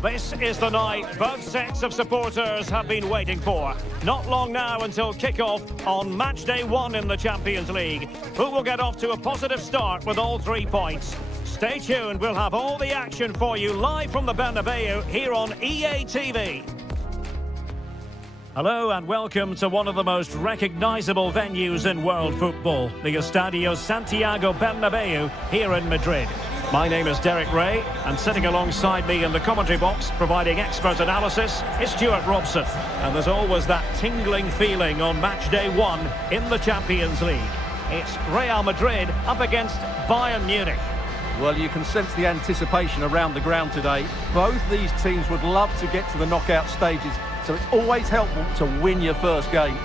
This is the night both sets of supporters have been waiting for. Not long now until kick-off on match day 1 in the Champions League. Who will get off to a positive start with all 3 points? Stay tuned, we'll have all the action for you live from the Bernabeu here on EA TV. Hello and welcome to one of the most recognisable venues in world football, the Estadio Santiago Bernabeu here in Madrid. My name is Derek Ray, and sitting alongside me in the commentary box, providing expert analysis, is Stuart Robson. And there's always that tingling feeling on match day 1 in the Champions League. It's Real Madrid up against Bayern Munich. Well, you can sense the anticipation around the ground today. Both these teams would love to get to the knockout stages, so it's always helpful to win your first game.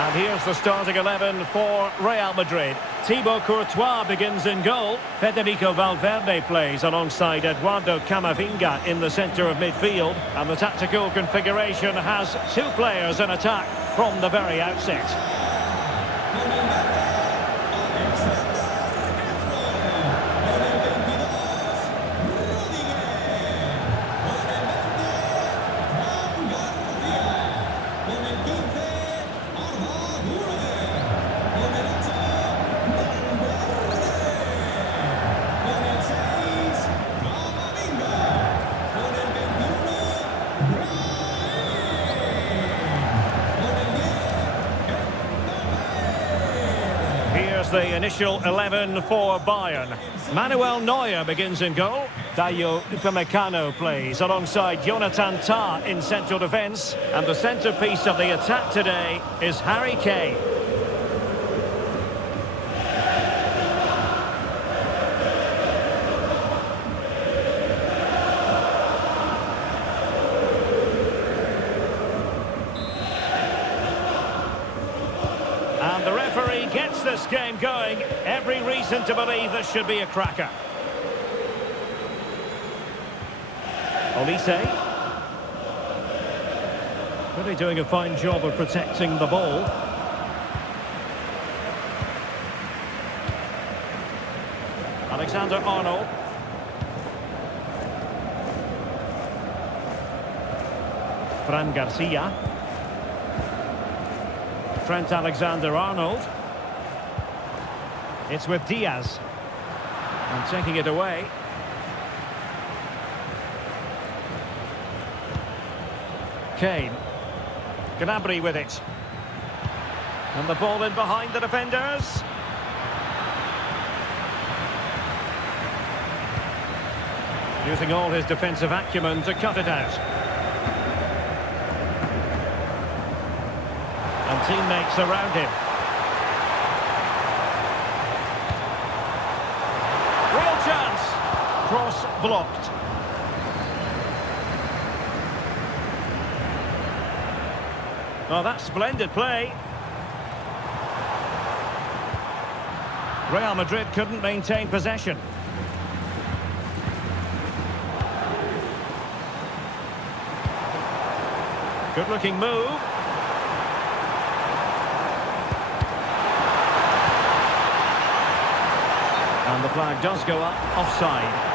And here's the starting 11 for Real Madrid. Thibaut Courtois begins in goal. Federico Valverde plays alongside Eduardo Camavinga in the centre of midfield. And the tactical configuration has 2 players in attack from the very outset. The initial 11 for Bayern. Manuel Neuer begins in goal. Dayo Upamecano plays alongside Jonathan Tah in central defence. And the centrepiece of the attack today is Harry Kane. And the referee gets this game going. Every reason to believe this should be a cracker. Olise. Really doing a fine job of protecting the ball. Alexander-Arnold. Fran Garcia. Trent Alexander-Arnold. It's with Diaz. And taking it away. Kane. Gnabry with it. And the ball in behind the defenders. Using all his defensive acumen to cut it out. And teammates around him. Real chance. Cross blocked. Well, that's splendid play. Real Madrid couldn't maintain possession. Good-looking move. And the flag does go up, offside.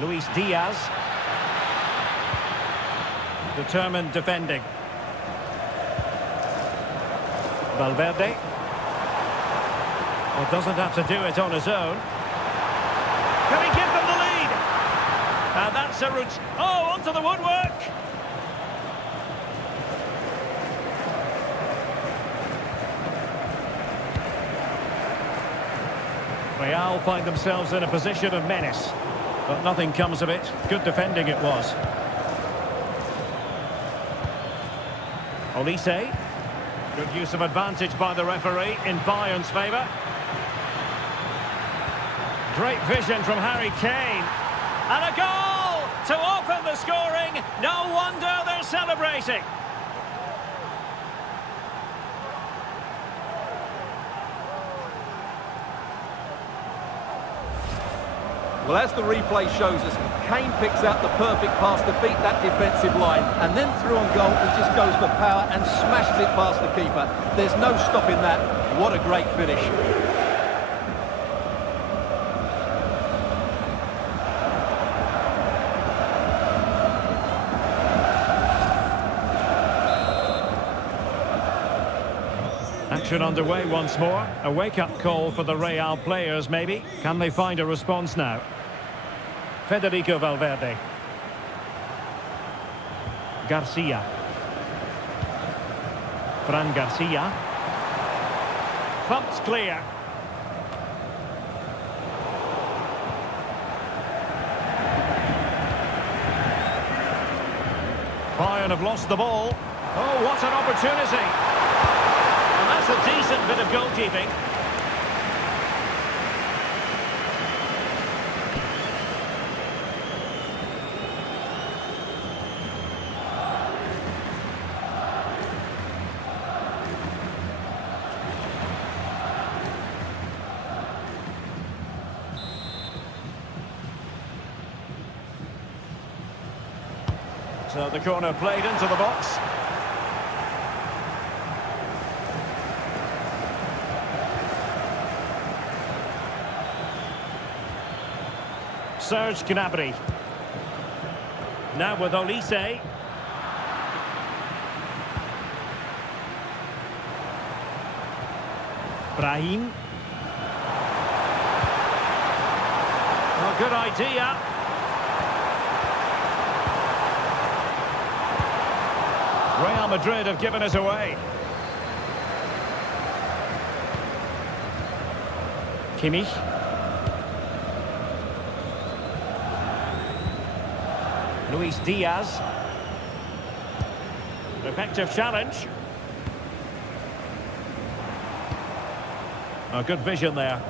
Luis Diaz. Determined defending. Valverde. Well, doesn't have to do it on his own. Can he give them the lead? And that's a route. Oh, onto the woodwork. Real find themselves in a position of menace, but nothing comes of it. Good defending it was. Olise. Good use of advantage by the referee in Bayern's favour. Great vision from Harry Kane. And a goal to open the scoring. No wonder they're celebrating. Well, as the replay shows us, Kane picks out the perfect pass to beat that defensive line, and then through on goal, he just goes for power and smashes it past the keeper. There's no stopping that. What a great finish. Action underway once more. A wake-up call for the Real players, maybe. Can they find a response now? Federico Valverde. Garcia. Fran Garcia. Thumped clear. Bayern have lost the ball. Oh, what an opportunity. And that's a decent bit of goalkeeping. So the corner played into the box. Serge Gnabry. Now with Olise. Brahim. Oh, good idea. Real Madrid have given us away. Kimmich. Luis Diaz. Effective challenge. Oh, good vision there.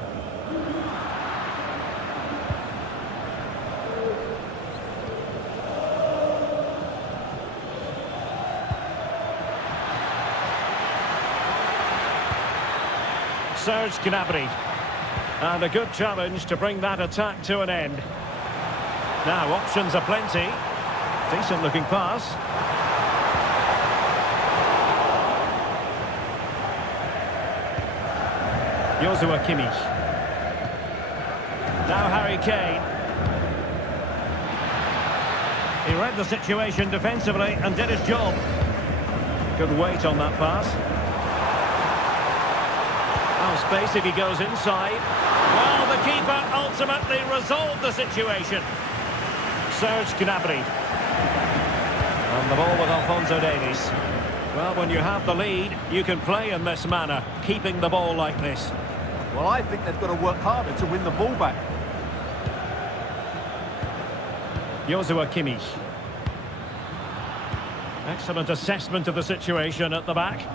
Serge Gnabry. And a good challenge to bring that attack to an end. Now, options are plenty. Decent looking pass. Joshua Kimmich. Now Harry Kane. He read the situation defensively and did his job. Good weight on that pass. Space if he goes inside. Well, the keeper ultimately resolved the situation. Serge Gnabry. And the ball with Alphonso Davies. Well, when you have the lead, you can play in this manner, keeping the ball like this. Well, I think they've got to work harder to win the ball back. Joshua Kimmich. Excellent assessment of the situation at the back.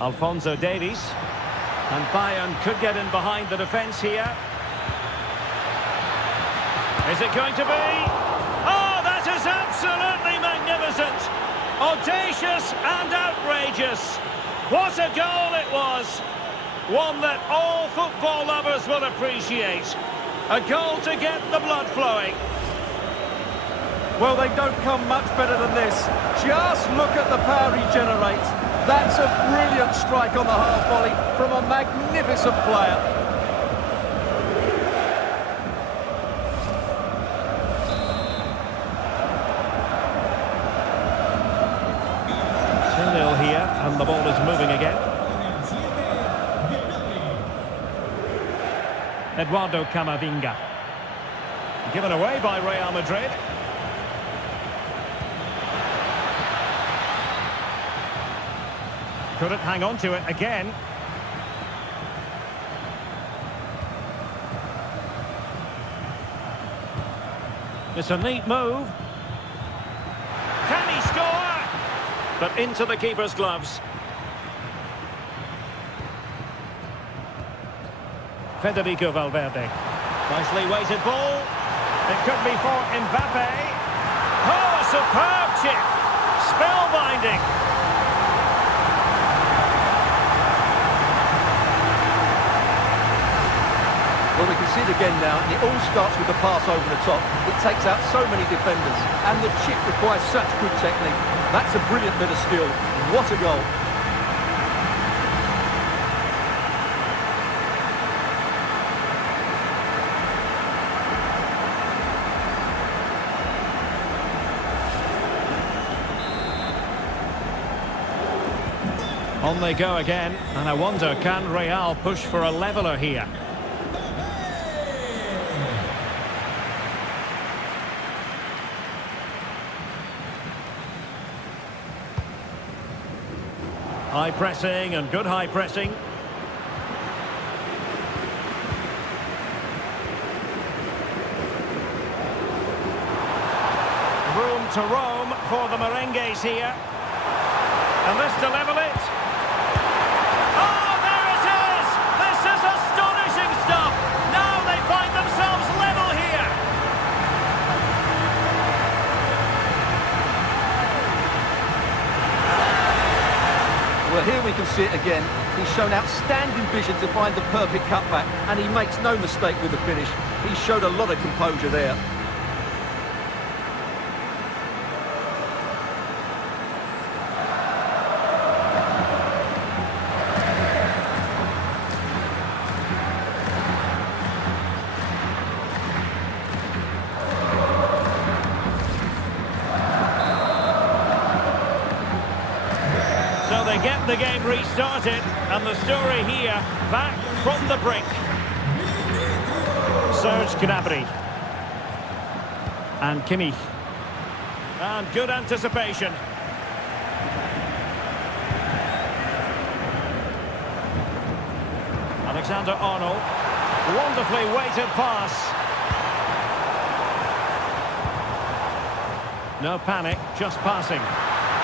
Alphonso Davies. And Bayern could get in behind the defence here. Is it going to be? Oh, that is absolutely magnificent! Audacious and outrageous. What a goal it was! One that all football lovers will appreciate. A goal to get the blood flowing. Well, they don't come much better than this. Just look at the power he generates. That's a brilliant strike on the half volley from a magnificent player. And the ball is moving again. Eduardo Camavinga. Given away by Real Madrid. Couldn't hang on to it again. It's a neat move. Can he score? But into the keeper's gloves. Federico Valverde. Nicely weighted ball. It could be for Mbappe. Oh, a superb chip. Spellbinding. Well, we can see it again now, and it all starts with the pass over the top. It takes out so many defenders, and the chip requires such good technique. That's a brilliant bit of skill. What a goal. On they go again, and I wonder, can Real push for a leveller here? High pressing and good high pressing. Room to roam for the merengues here. And this to level it. Oh, there it is! This is astonishing stuff! Now they find themselves level here. Well, here we can see it again. He's shown outstanding vision to find the perfect cutback, and he makes no mistake with the finish. He showed a lot of composure there. So they get the game restarted, and the story here, back from the brink. Serge Gnabry. And Kimmich. And good anticipation. Alexander-Arnold. Wonderfully weighted pass. No panic, just passing.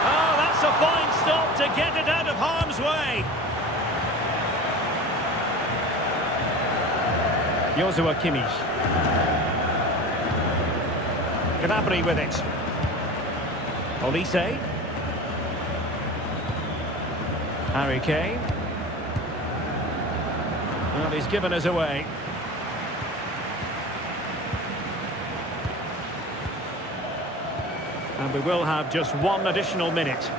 Oh, that's a fine stop to get it out of harm's way. Joshua Kimmich. Gnabry with it. Olise. Harry Kane. Well, he's given us away. And we will have just one additional minute.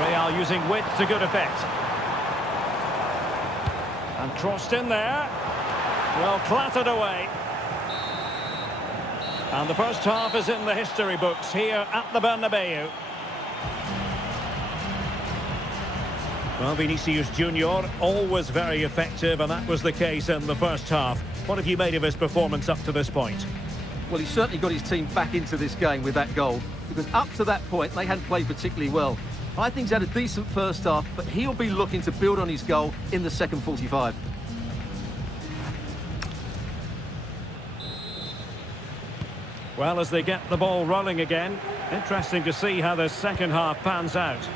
Real using width to good effect. And crossed in there. Well, clattered away. And the first half is in the history books here at the Bernabeu. Well, Vinicius Junior, always very effective, and that was the case in the first half. What have you made of his performance up to this point? Well, he's certainly got his team back into this game with that goal, because up to that point, they hadn't played particularly well. I think he's had a decent first half, but he'll be looking to build on his goal in the second 45. Well, as they get the ball rolling again, interesting to see how the second half pans out.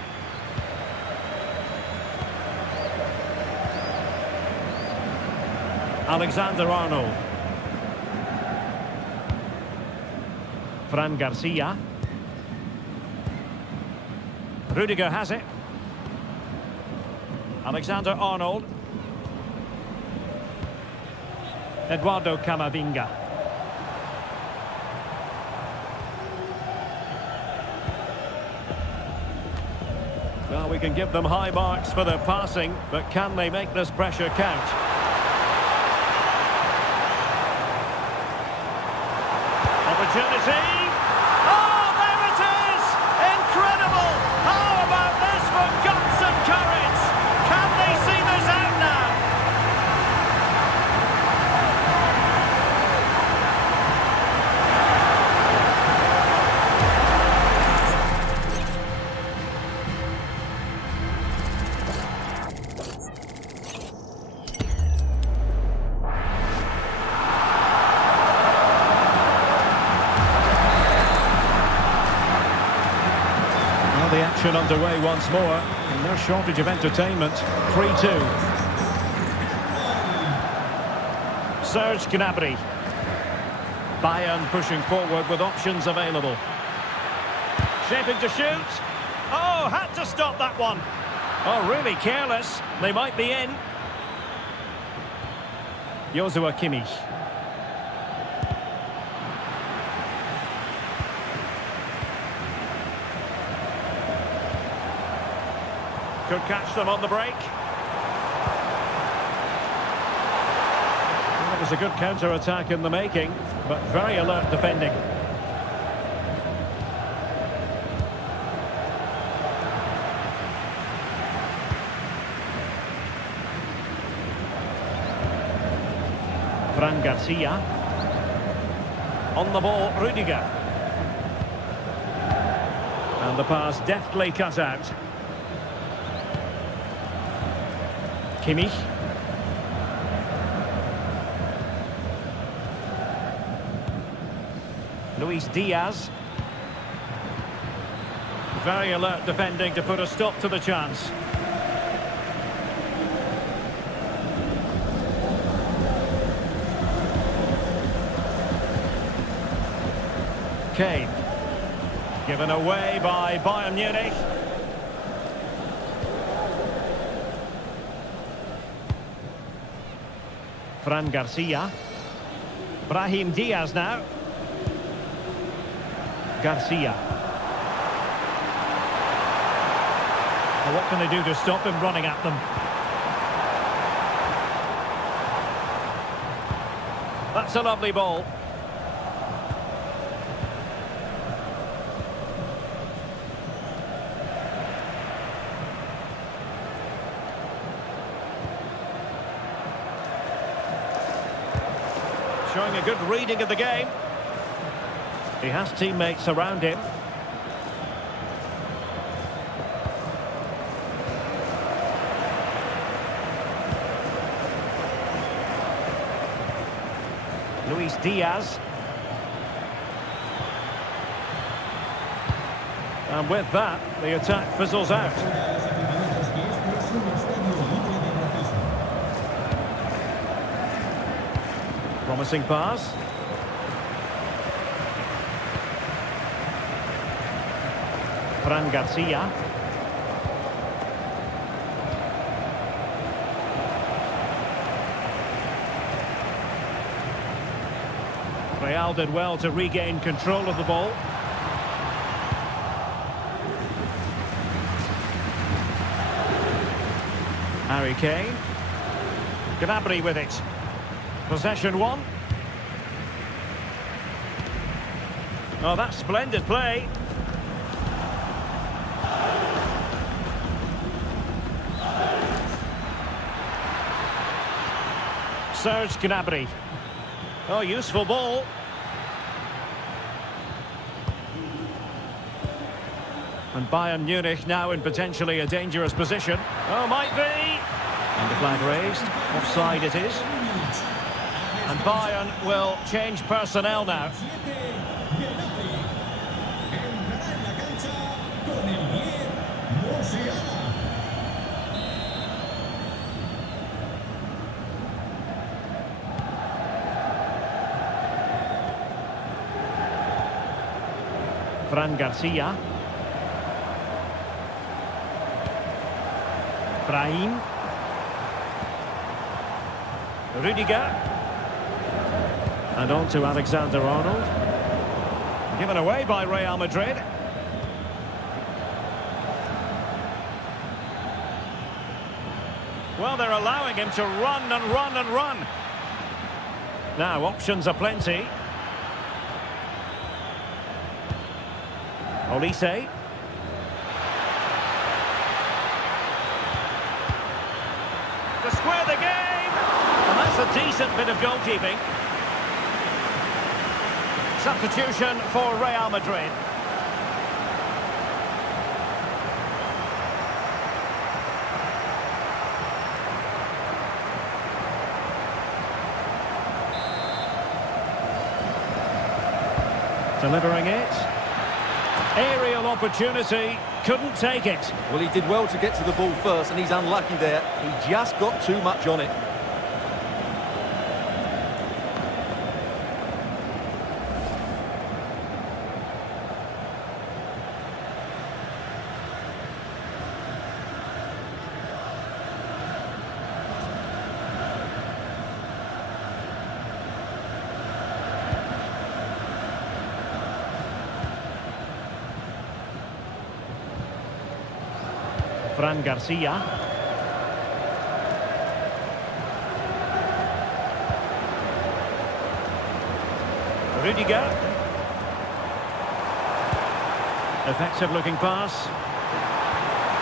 Alexander-Arnold. Fran Garcia. Rudiger has it. Alexander-Arnold. Eduardo Camavinga. Well, we can give them high marks for their passing, but can they make this pressure count? Opportunity. Oh, there it action underway once more. And no shortage of entertainment. 3-2. Serge Gnabry. Bayern pushing forward with options available. Shaping to shoot. Oh, had to stop that one. Oh, really careless. They might be in. Joshua Kimmich. Could catch them on the break. Well, it was a good counter-attack in the making, but very alert defending. Fran Garcia. On the ball, Rudiger. And the pass deftly cut out. Kimmich. Luis Diaz. Very alert defending to put a stop to the chance. Kane. Given away by Bayern Munich. Fran Garcia. Brahim Diaz now. Garcia. Well, what can they do to stop him running at them? That's a lovely ball. Showing a good reading of the game. He has teammates around him. Luis Diaz. And with that, the attack fizzles out. Promising pass. Fran Garcia. Real did well to regain control of the ball. Harry Kane. Gnabry with it. Possession one. Oh, that's splendid play. Serge Gnabry. Oh, useful ball. And Bayern Munich now in potentially a dangerous position. Oh, might be. And the flag raised. Offside it is. And Bayern will change personnel now. Fran Garcia. Brahim. Rudiger. And on to Alexander-Arnold. Given away by Real Madrid. Well, they're allowing him to run and run and run. Now, options are plenty. Olise. To square the game. And that's a decent bit of goalkeeping. Substitution for Real Madrid. Delivering it. Aerial opportunity, couldn't take it. Well, he did well to get to the ball first, and he's unlucky there. He just got too much on it. Fran Garcia. Rudiger. Effective looking pass.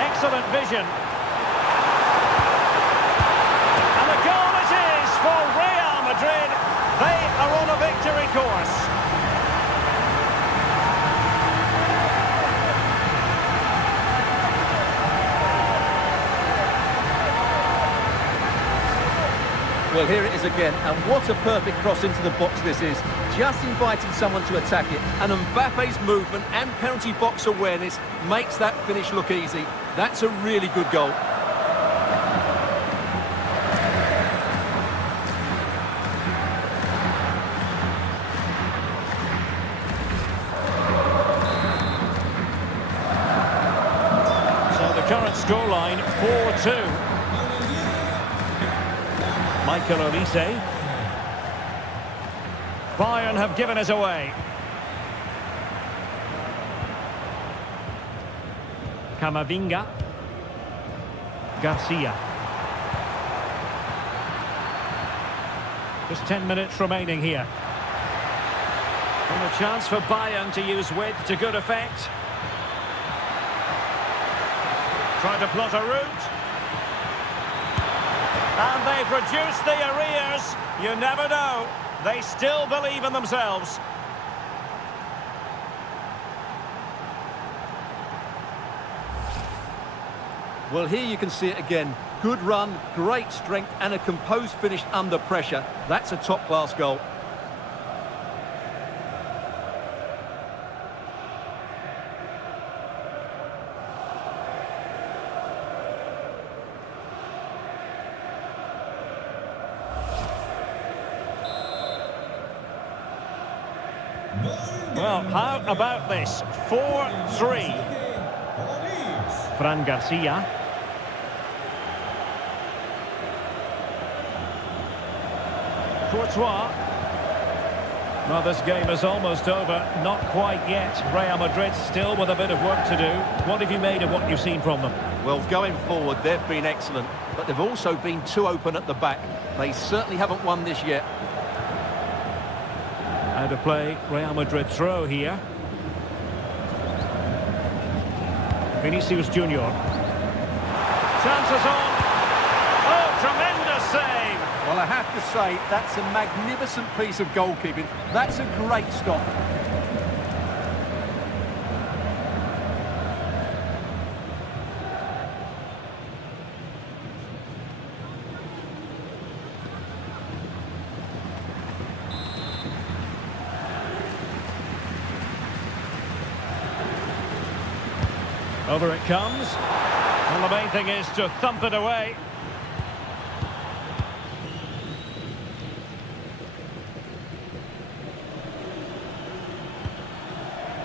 Excellent vision. And the goal it is for Real Madrid. They are on a victory course. Well, here it is again, and what a perfect cross into the box this is. Just inviting someone to attack it, and Mbappe's movement and penalty box awareness makes that finish look easy. That's a really good goal. So the current scoreline, 4-2. Michael Olise. Bayern have given us away. Camavinga. Garcia. Just 10 minutes remaining here. And a chance for Bayern to use width to good effect. Try to plot a route. And they've reduced the arrears. You never know. They still believe in themselves. Well, here you can see it again. Good run, great strength, and a composed finish under pressure. That's a top-class goal. Well, how about this? 4-3. Fran Garcia. Courtois. Well, this game is almost over. Not quite yet. Real Madrid still with a bit of work to do. What have you made of what you've seen from them? Well, going forward, they've been excellent, but they've also been too open at the back. They certainly haven't won this yet. Out of play, Real Madrid throw here. Vinicius Junior. Chances on. Oh, tremendous save. Well, I have to say, that's a magnificent piece of goalkeeping. That's a great stop. Over it comes. Well, the main thing is to thump it away.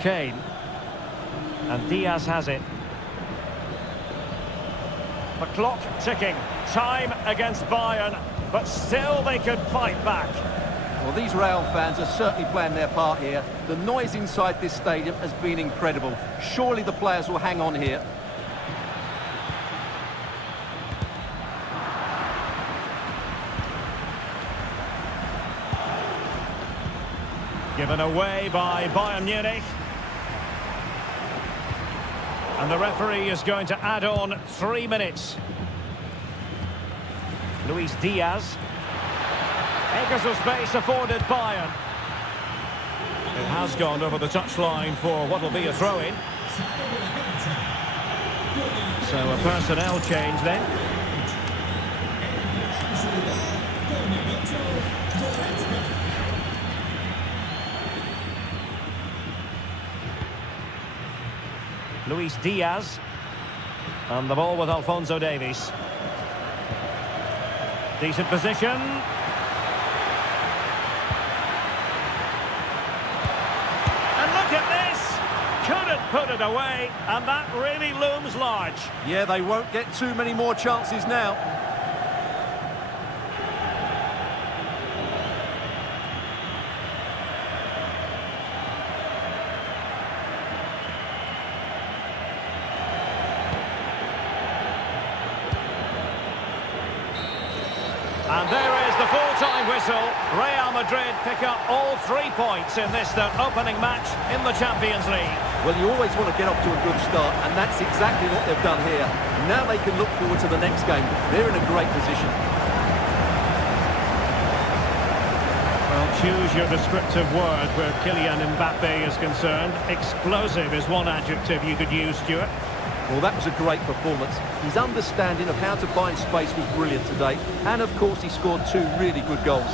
Kane. And Diaz has it. The clock ticking. Time against Bayern, but still they could fight back. Well, these Real fans are certainly playing their part here. The noise inside this stadium has been incredible. Surely the players will hang on here. Given away by Bayern Munich. And the referee is going to add on 3 minutes. Luis Diaz. Acres of space afforded Bayern. It has gone over the touchline for what will be a throw-in. So a personnel change then. Luis Diaz. And the ball with Alphonso Davies. Decent position. And look at this! Couldn't put it away, and that really looms large. Yeah, they won't get too many more chances now. And there is the full-time whistle. Real Madrid pick up all 3 points in this, their opening match in the Champions League. Well, you always want to get off to a good start, and that's exactly what they've done here. Now they can look forward to the next game. They're in a great position. Well, choose your descriptive word where Kylian Mbappe is concerned. Explosive is one adjective you could use, Stuart. Well, that was a great performance. His understanding of how to find space was brilliant today. And, of course, he scored 2 really good goals.